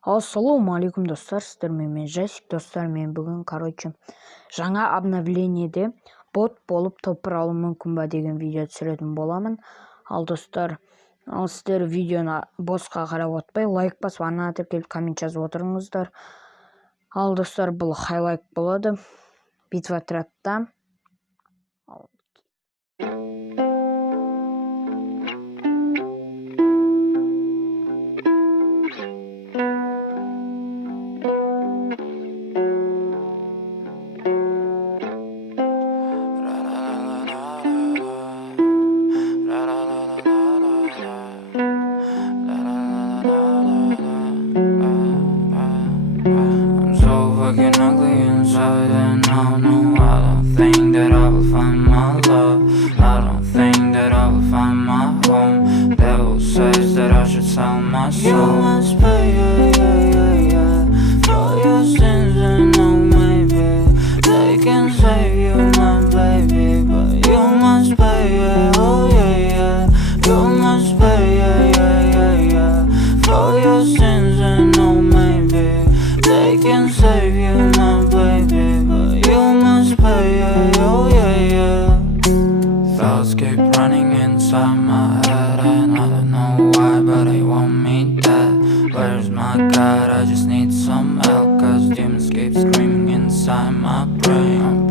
Ассалаумағалейкум достар, сіздермен мен жасик достар. Мен бүгін жаңа обновлениеде бот болып топыр алу мүмкін ба деген видео түсіретін боламын. Ал достар, сіздер видеоны босқа қарап отпай лайк басып, ана тіркеліп коммент жазып отырыңыздар. Ал достар, бұл хайлайк болады. Битва тратта. I'm so fucking ugly inside, and I don't think that I will find my love. I don't think that I will find my home. Devil says that I should sell my soul. You must pay, for your sins, and no, maybe they can save you, my baby, but you must pay, oh yeah, you must pay, for your sins, and no, maybe they can save you, my baby, but you must pay, oh yeah. Thoughts keep running inside my head, and I don't know why, but they want me dead. Where's my God? I just need some help, cause demons keep screaming inside my brain.